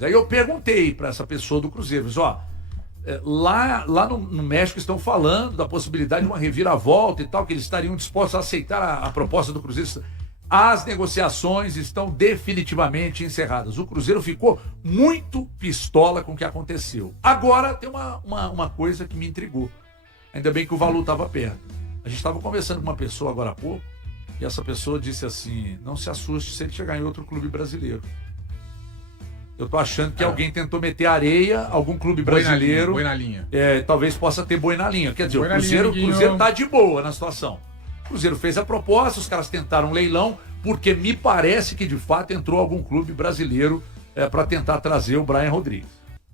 Aí eu perguntei para essa pessoa do Cruzeiro, ó, lá no México estão falando da possibilidade de uma reviravolta e tal, que eles estariam dispostos a aceitar a proposta do Cruzeiro. As negociações estão definitivamente encerradas. O Cruzeiro ficou muito pistola com o que aconteceu. Agora tem uma coisa que me intrigou. Ainda bem que o Valu estava perto. A gente estava conversando com uma pessoa agora há pouco, e essa pessoa disse assim, não se assuste se ele chegar em outro clube brasileiro. Eu tô achando que alguém tentou meter areia, algum clube brasileiro. Boi na linha. Talvez possa ter boi na linha. Quer dizer, Boi o na linha, Cruzeiro tá de boa na situação. O Cruzeiro fez a proposta, os caras tentaram um leilão, porque me parece que de fato entrou algum clube brasileiro para tentar trazer o Brian Rodrigues.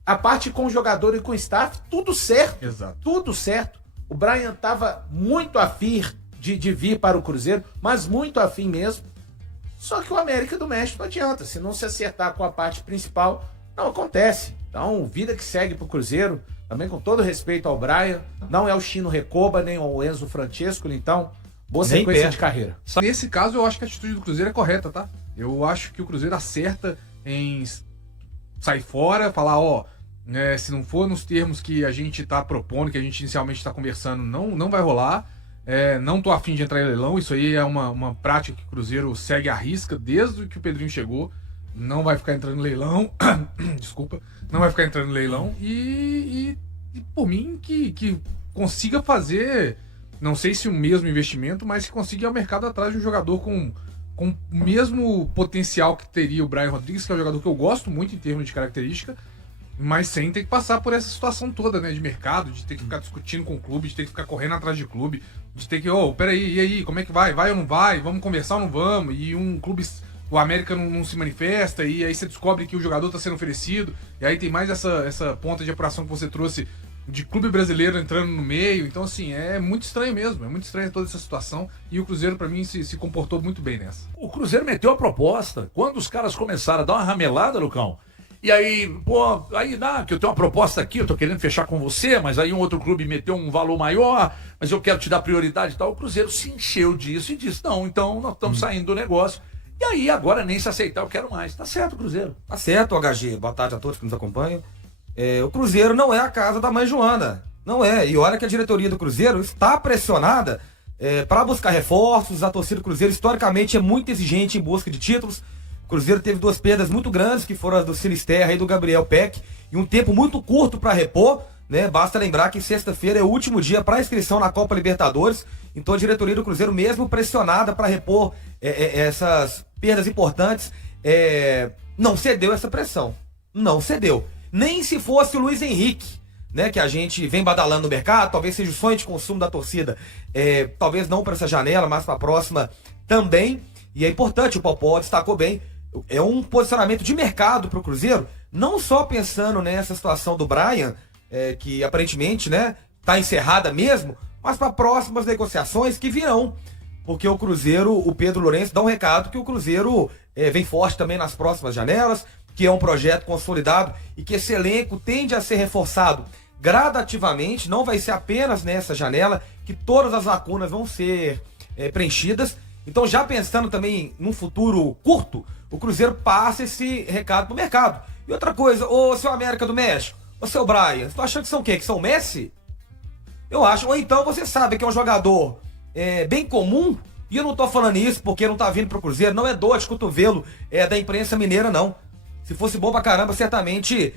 A parte com o jogador e com o staff, tudo certo. Exato. Tudo certo. O Brian estava muito afim de vir para o Cruzeiro, mas muito afim mesmo. Só que o América do México não adianta. Se não se acertar com a parte principal, não acontece. Então, vida que segue pro Cruzeiro, também com todo respeito ao Brian, não é o Chino Recoba, nem o Enzo Francesco, então, boa sequência de carreira. Nesse caso, eu acho que a atitude do Cruzeiro é correta, tá? Eu acho que o Cruzeiro acerta em sair fora, falar, se não for nos termos que a gente tá propondo, que a gente inicialmente tá conversando, não vai rolar. Não tô afim de entrar em leilão, isso aí é uma prática que o Cruzeiro segue à risca desde que o Pedrinho chegou. Não vai ficar entrando em leilão. Desculpa. Não vai ficar entrando em leilão. E por mim, que consiga fazer, não sei se o mesmo investimento, mas que consiga ir ao mercado atrás de um jogador com o mesmo potencial que teria o Brian Rodrigues, que é um jogador que eu gosto muito em termos de característica, mas sem ter que passar por essa situação toda, né, de mercado, de ter que ficar discutindo com o clube, de ter que ficar correndo atrás de clube, de ter que, peraí, e aí, como é que vai? Vai ou não vai? Vamos conversar ou não vamos? E um clube, o América não se manifesta, e aí você descobre que o jogador está sendo oferecido, e aí tem mais essa ponta de apuração que você trouxe de clube brasileiro entrando no meio. Então, assim, é muito estranho mesmo, é muito estranha toda essa situação, e o Cruzeiro, pra mim, se comportou muito bem nessa. O Cruzeiro meteu a proposta. Quando os caras começaram a dar uma ramelada, Lucão, e aí, que eu tenho uma proposta aqui, eu tô querendo fechar com você, mas aí um outro clube meteu um valor maior, mas eu quero te dar prioridade e tal. O Cruzeiro se encheu disso e disse, não, então nós estamos saindo do negócio. E aí, agora nem se aceitar, eu quero mais. Tá certo, Cruzeiro. Tá certo, HG. Boa tarde a todos que nos acompanham. O Cruzeiro não é a casa da mãe Joana. Não é. E olha que a diretoria do Cruzeiro está pressionada para buscar reforços. A torcida do Cruzeiro, historicamente, é muito exigente em busca de títulos. O Cruzeiro teve duas perdas muito grandes, que foram as do Sinisterra e do Gabriel Peck, e um tempo muito curto para repor, né? Basta lembrar que sexta-feira é o último dia para inscrição na Copa Libertadores, então a diretoria do Cruzeiro, mesmo pressionada para repor essas perdas importantes, não cedeu essa pressão. Não cedeu. Nem se fosse o Luiz Henrique, né, que a gente vem badalando no mercado, talvez seja o sonho de consumo da torcida, talvez não para essa janela, mas para a próxima também. E é importante, o Popó destacou bem, é um posicionamento de mercado para o Cruzeiro, não só pensando nessa situação do Brian, que aparentemente, né, está encerrada mesmo, mas para próximas negociações que virão. Porque o Cruzeiro, o Pedro Lourenço dá um recado que o Cruzeiro vem forte também nas próximas janelas, que é um projeto consolidado e que esse elenco tende a ser reforçado gradativamente, não vai ser apenas nessa janela que todas as lacunas vão ser preenchidas. Então, já pensando também num futuro curto, o Cruzeiro passa esse recado pro mercado. E outra coisa, ô seu América do México, ô seu Brian, você tá achando que são o quê? Que são o Messi? Eu acho. Ou então você sabe que é um jogador bem comum, e eu não tô falando isso porque não tá vindo pro Cruzeiro, não é dor de cotovelo da imprensa mineira, não. Se fosse bom pra caramba, certamente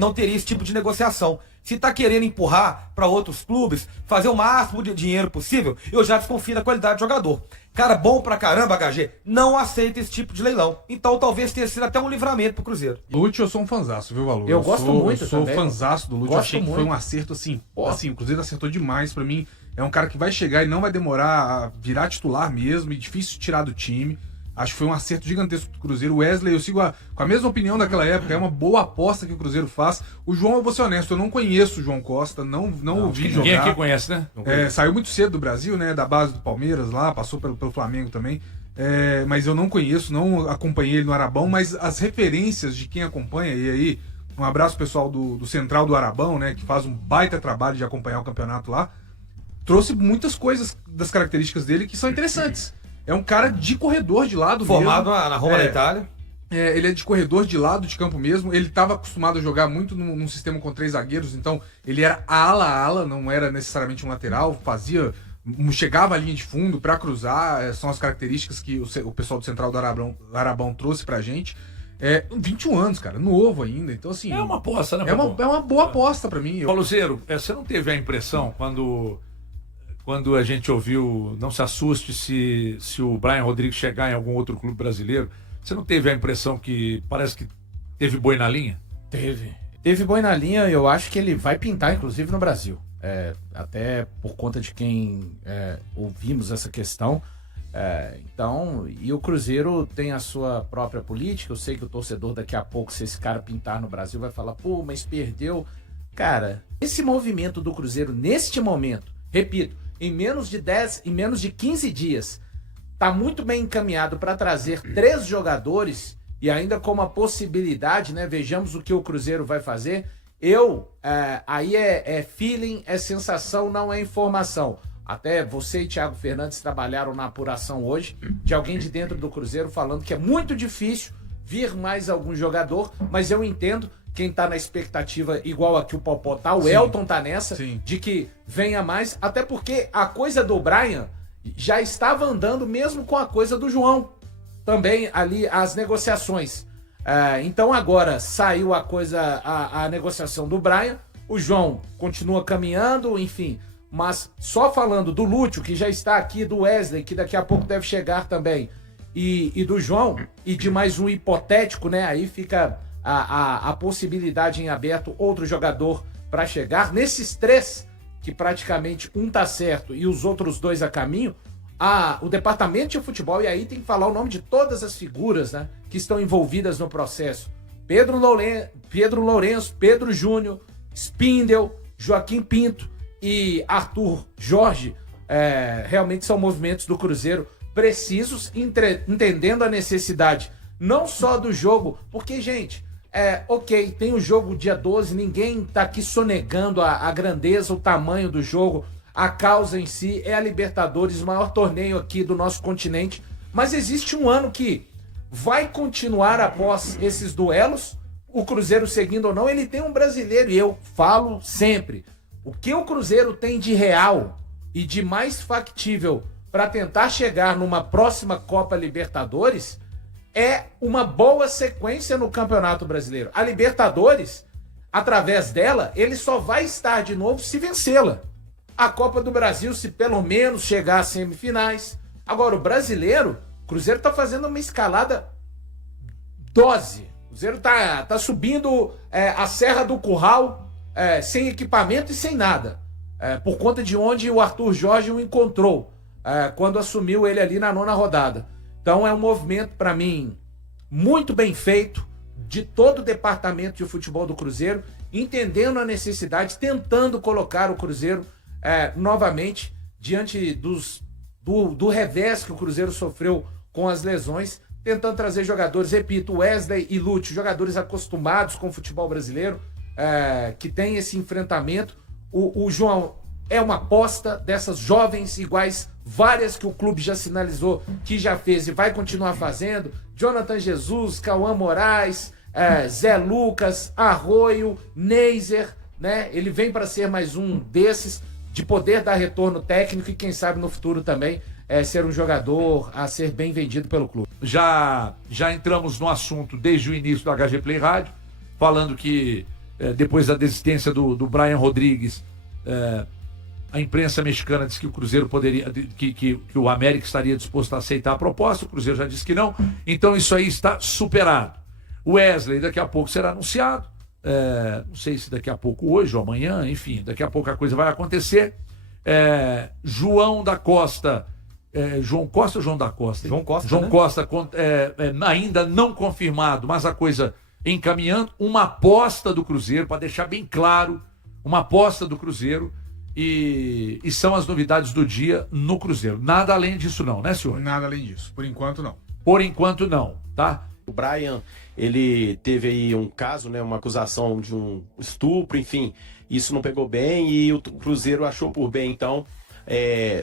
não teria esse tipo de negociação. Se tá querendo empurrar pra outros clubes, fazer o máximo de dinheiro possível, eu já desconfio da qualidade do jogador. Cara bom pra caramba, HG, não aceita esse tipo de leilão. Então talvez tenha sido até um livramento pro Cruzeiro. Lute, eu sou um fanzaço, viu, Valor? Eu gosto muito Eu sou também. fanzaço do Lute, eu achei que muito. foi um acerto assim. Assim, o Cruzeiro acertou demais pra mim. É um cara que vai chegar e não vai demorar a virar titular mesmo, e difícil tirar do time. Acho que foi um acerto gigantesco do Cruzeiro. O Wesley, eu sigo com a mesma opinião daquela época. É uma boa aposta que o Cruzeiro faz. O João, eu vou ser honesto, eu não conheço o João Costa, não ouvi jogar. Ninguém aqui conhece, né? Saiu muito cedo do Brasil, né? Da base do Palmeiras lá, passou pelo Flamengo também. Mas eu não conheço, não acompanhei ele no Arabão, mas as referências de quem acompanha, e aí, um abraço pessoal do Central do Arabão, né? Que faz um baita trabalho de acompanhar o campeonato lá. Trouxe muitas coisas das características dele que são interessantes. É um cara de corredor de lado Formado mesmo. na Roma, na Itália. Ele é de corredor de lado de campo mesmo. Ele estava acostumado a jogar muito num sistema com 3 zagueiros, então ele era ala, não era necessariamente um lateral, chegava à linha de fundo para cruzar. São as características que o pessoal do Central do Arabão trouxe pra gente. 21 anos, cara, novo ainda. Então, assim. É uma aposta, né, É uma boa aposta pra mim. Paulo Zero, você não teve a impressão quando a gente ouviu, não se assuste se o Brian Rodrigues chegar em algum outro clube brasileiro, você não teve a impressão que parece que teve boi na linha? Teve boi na linha, eu acho que ele vai pintar, inclusive, no Brasil. Até por conta de quem ouvimos essa questão. Então, e o Cruzeiro tem a sua própria política. Eu sei que o torcedor daqui a pouco, se esse cara pintar no Brasil, vai falar, pô, mas perdeu. Cara, esse movimento do Cruzeiro, neste momento, repito, em menos de 15 dias, tá muito bem encaminhado para trazer 3 jogadores e ainda com uma possibilidade, né? Vejamos o que o Cruzeiro vai fazer. Aí é feeling, é sensação, não é informação. Até você e Thiago Fernandes trabalharam na apuração hoje de alguém de dentro do Cruzeiro falando que é muito difícil vir mais algum jogador, mas eu entendo quem tá na expectativa igual a que o Popó tá, o Elton tá nessa, de que venha mais, até porque a coisa do Brian já estava andando mesmo com a coisa do João, também ali as negociações. Então agora saiu a negociação do Brian, o João continua caminhando, enfim, mas só falando do Lúcio, que já está aqui, do Wesley, que daqui a pouco deve chegar também, e do João, e de mais um hipotético, né? Aí fica a possibilidade em aberto, outro jogador para chegar. Nesses 3, que praticamente um tá certo e os outros 2 a caminho, o departamento de futebol, e aí tem que falar o nome de todas as figuras, né, que estão envolvidas no processo. Pedro Lourenço, Pedro Júnior, Spindel, Joaquim Pinto e Arthur Jorge, realmente são movimentos do Cruzeiro precisos, entendendo a necessidade não só do jogo, porque, gente, ok, tem o jogo dia 12, ninguém tá aqui sonegando a grandeza, o tamanho do jogo, a causa em si é a Libertadores, o maior torneio aqui do nosso continente, mas existe um ano que vai continuar após esses duelos, o Cruzeiro seguindo ou não, ele tem um brasileiro, e eu falo sempre, o que o Cruzeiro tem de real e de mais factível para tentar chegar numa próxima Copa Libertadores é uma boa sequência no Campeonato Brasileiro. A Libertadores, através dela, ele só vai estar de novo se vencê-la. A Copa do Brasil, se pelo menos chegar às semifinais. Agora, o brasileiro, o Cruzeiro tá fazendo uma escalada dose. O Cruzeiro tá subindo a Serra do Curral sem equipamento e sem nada. Por conta de onde o Arthur Jorge o encontrou quando assumiu ele ali na 9ª rodada. Então é um movimento, para mim, muito bem feito de todo o departamento de futebol do Cruzeiro, entendendo a necessidade, tentando colocar o Cruzeiro novamente diante do revés que o Cruzeiro sofreu com as lesões, tentando trazer jogadores, repito, Wesley e Lúcio, jogadores acostumados com o futebol brasileiro, que tem esse enfrentamento. O João é uma aposta dessas jovens iguais, várias que o clube já sinalizou que já fez e vai continuar fazendo. Jonathan Jesus, Cauã Moraes, Zé Lucas, Arroio, Neiser, né? Ele vem para ser mais um desses, de poder dar retorno técnico e quem sabe no futuro também ser um jogador a ser bem vendido pelo clube. Já entramos no assunto desde o início do HG Play Rádio, falando que depois da desistência do Brian Rodrigues, a imprensa mexicana disse que o Cruzeiro poderia, que o América estaria disposto a aceitar a proposta, o Cruzeiro já disse que não, então isso aí está superado. O Wesley daqui a pouco será anunciado, não sei se daqui a pouco hoje ou amanhã, enfim, daqui a pouco a coisa vai acontecer. João da Costa, João Costa ou João da Costa? João Costa, João né? Costa, ainda não confirmado, mas a coisa encaminhando, uma aposta do Cruzeiro, para deixar bem claro, uma aposta do Cruzeiro, e são as novidades do dia no Cruzeiro. Nada além disso não, né, senhor? Nada além disso, por enquanto não. Por enquanto não, tá? O Brian, ele teve aí um caso, né, uma acusação de um estupro, enfim, isso não pegou bem e o Cruzeiro achou por bem, então,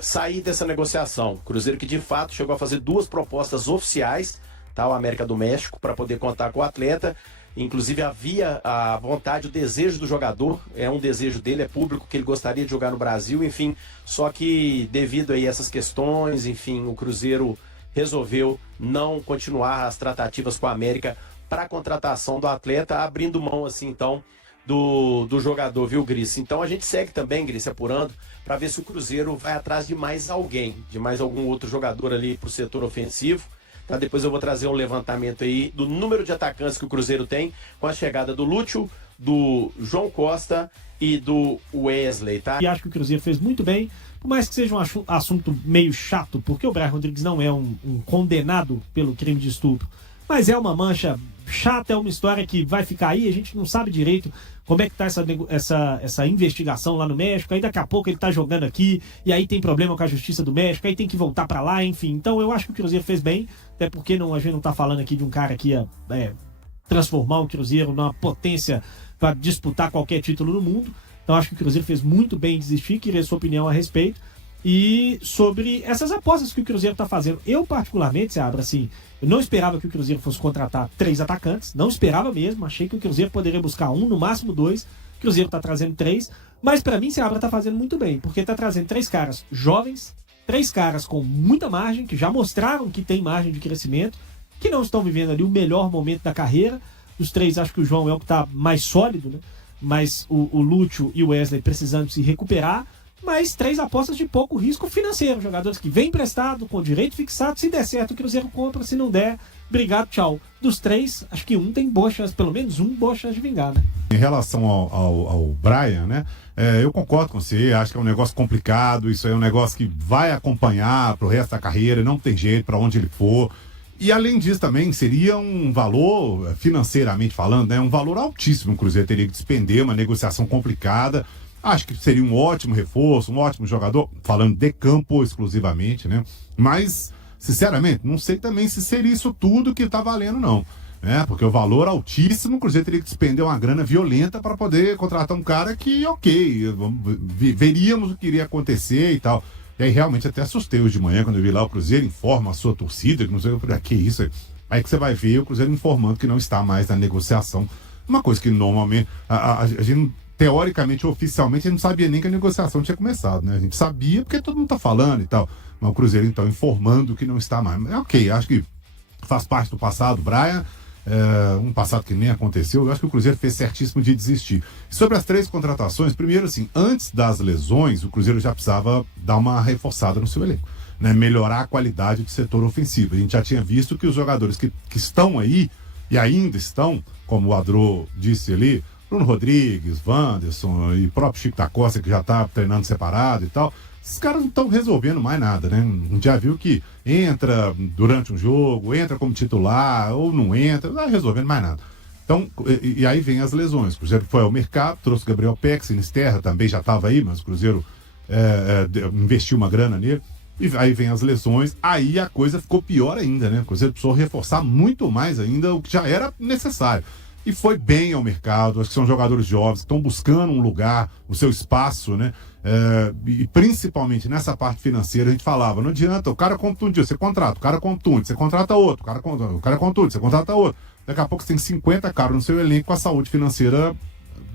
sair dessa negociação. O Cruzeiro que de fato chegou a fazer 2 propostas oficiais, tá? O América do México, para poder contar com o atleta. Inclusive havia a vontade, o desejo do jogador, é um desejo dele, é público, que ele gostaria de jogar no Brasil, enfim. Só que devido aí a essas questões, enfim, o Cruzeiro resolveu não continuar as tratativas com a América para a contratação do atleta, abrindo mão, assim, então, do jogador, viu, Gris? Então a gente segue também, Gris, apurando, para ver se o Cruzeiro vai atrás de mais alguém, de mais algum outro jogador ali para o setor ofensivo. Tá? Depois eu vou trazer um levantamento aí do número de atacantes que o Cruzeiro tem com a chegada do Lúcio, do João Costa e do Wesley, tá? E acho que o Cruzeiro fez muito bem, por mais que seja um assunto meio chato, porque o Brian Rodrigues não é um condenado pelo crime de estupro, mas é uma mancha chata, é uma história que vai ficar aí, a gente não sabe direito como é que tá essa investigação lá no México, aí daqui a pouco ele tá jogando aqui, e aí tem problema com a Justiça do México, aí tem que voltar pra lá, enfim. Então eu acho que o Cruzeiro fez bem, até porque a gente não tá falando aqui de um cara que ia transformar o Cruzeiro numa potência para disputar qualquer título no mundo. Então acho que o Cruzeiro fez muito bem em desistir, queria sua opinião a respeito. E sobre essas apostas que o Cruzeiro tá fazendo, eu particularmente, Seabra, assim, eu não esperava que o Cruzeiro fosse contratar 3 atacantes, não esperava mesmo, achei que o Cruzeiro poderia buscar 1, no máximo 2, o Cruzeiro tá trazendo 3, mas pra mim, Seabra tá fazendo muito bem, porque tá trazendo 3 caras jovens, 3 caras com muita margem, que já mostraram que tem margem de crescimento, que não estão vivendo ali o melhor momento da carreira. Dos 3, acho que o João é o que tá mais sólido, né? Mas o Lúcio e o Wesley precisando se recuperar, mas 3 apostas de pouco risco financeiro, jogadores que vêm emprestado, com direito fixado, se der certo o Cruzeiro compra, se não der, obrigado, tchau. Dos 3, acho que um tem boa chance, pelo menos um, boa chance de vingar, né? Em relação ao Brian, né, eu concordo com você, acho que é um negócio complicado, isso é um negócio que vai acompanhar pro resto da carreira, não tem jeito para onde ele for. E além disso também seria um valor, financeiramente falando, né, um valor altíssimo, o Cruzeiro teria que despender, uma negociação complicada. Acho que seria um ótimo reforço, um ótimo jogador, falando de campo exclusivamente, né? Mas, sinceramente, não sei também se seria isso tudo que tá valendo, não. Né? Porque o valor altíssimo, o Cruzeiro teria que despender uma grana violenta para poder contratar um cara que, ok, veríamos o que iria acontecer e tal. E aí realmente até assustei hoje de manhã, quando eu vi lá o Cruzeiro informa a sua torcida, que não sei, eu falei, que isso? Aí que você vai ver o Cruzeiro informando que não está mais na negociação. Uma coisa que normalmente a gente teoricamente, oficialmente, a gente não sabia nem que a negociação tinha começado, né? A gente sabia porque todo mundo tá falando e tal. Mas o Cruzeiro, então, informando que não está mais. É ok, acho que faz parte do passado, Brian. Um passado que nem aconteceu. Eu acho que o Cruzeiro fez certíssimo de desistir. Sobre as 3 contratações, primeiro, assim, antes das lesões, o Cruzeiro já precisava dar uma reforçada no seu elenco, né? Melhorar a qualidade do setor ofensivo. A gente já tinha visto que os jogadores que estão aí, e ainda estão, como o Adro disse ali, Bruno Rodrigues, Wanderson e próprio Chico da Costa, que já está treinando separado e tal, esses caras não estão resolvendo mais nada, né? Já viu que entra durante um jogo, entra como titular ou não entra, não está resolvendo mais nada. Então, e aí vem as lesões. O Cruzeiro foi ao mercado, trouxe o Gabriel Peck, Sinisterra também já estava aí, mas o Cruzeiro investiu uma grana nele. E aí vem as lesões, aí a coisa ficou pior ainda, né? O Cruzeiro precisou reforçar muito mais ainda o que já era necessário. E foi bem ao mercado, acho que são jogadores jovens que estão buscando um lugar, o seu espaço, né? E principalmente nessa parte financeira, a gente falava, não adianta, o cara contunde, você contrata, o cara contunde, você contrata outro, o cara contunde, você contrata outro. Daqui a pouco você tem 50 caras no seu elenco com a saúde financeira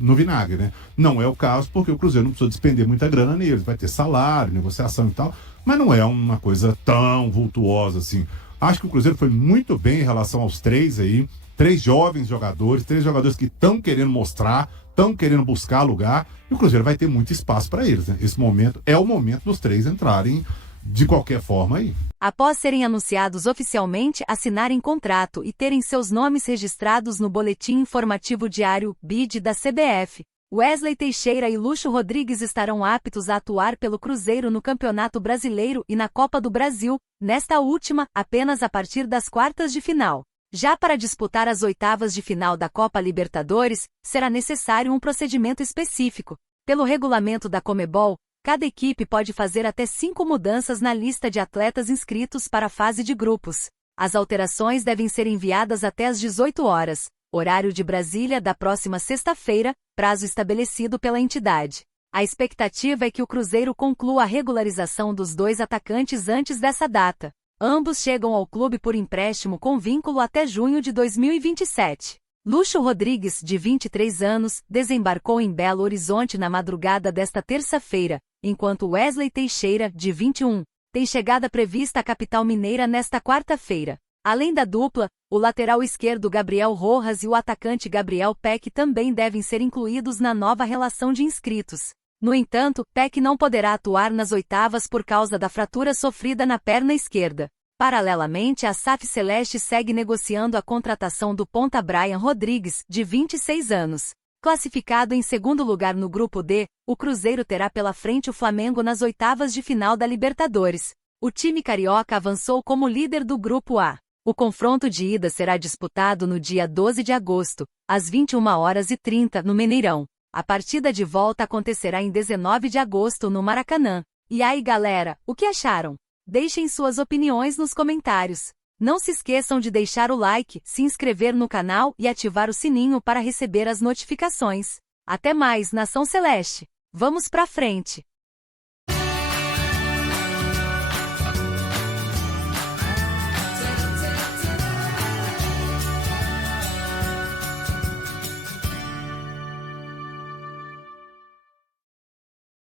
no vinagre, né? Não é o caso, porque o Cruzeiro não precisa despender muita grana neles, vai ter salário, negociação e tal, mas não é uma coisa tão vultuosa assim. Acho que o Cruzeiro foi muito bem em relação aos 3 aí, 3 jovens jogadores, 3 jogadores que estão querendo mostrar, estão querendo buscar lugar, e o Cruzeiro vai ter muito espaço para eles, né? Esse momento é o momento dos 3 entrarem de qualquer forma aí. Após serem anunciados oficialmente, assinarem contrato e terem seus nomes registrados no Boletim Informativo Diário, BID, da CBF, Wesley Teixeira e Lúcio Rodrigues estarão aptos a atuar pelo Cruzeiro no Campeonato Brasileiro e na Copa do Brasil, nesta última, apenas a partir das quartas de final. Já para disputar as oitavas de final da Copa Libertadores, será necessário um procedimento específico. Pelo regulamento da Conmebol, cada equipe pode fazer até 5 mudanças na lista de atletas inscritos para a fase de grupos. As alterações devem ser enviadas até às 18 horas, horário de Brasília da próxima sexta-feira, prazo estabelecido pela entidade. A expectativa é que o Cruzeiro conclua a regularização dos 2 atacantes antes dessa data. Ambos chegam ao clube por empréstimo com vínculo até junho de 2027. Lucho Rodrigues, de 23 anos, desembarcou em Belo Horizonte na madrugada desta terça-feira, enquanto Wesley Teixeira, de 21, tem chegada prevista à capital mineira nesta quarta-feira. Além da dupla, o lateral esquerdo Gabriel Rojas e o atacante Gabriel Peck também devem ser incluídos na nova relação de inscritos. No entanto, Peck não poderá atuar nas oitavas por causa da fratura sofrida na perna esquerda. Paralelamente, a SAF Celeste segue negociando a contratação do ponta Brian Rodrigues, de 26 anos. Classificado em segundo lugar no Grupo D, o Cruzeiro terá pela frente o Flamengo nas oitavas de final da Libertadores. O time carioca avançou como líder do Grupo A. O confronto de ida será disputado no dia 12 de agosto, às 21h30, no Mineirão. A partida de volta acontecerá em 19 de agosto no Maracanã. E aí, galera, o que acharam? Deixem suas opiniões nos comentários. Não se esqueçam de deixar o like, se inscrever no canal e ativar o sininho para receber as notificações. Até mais, Nação Celeste! Vamos pra frente!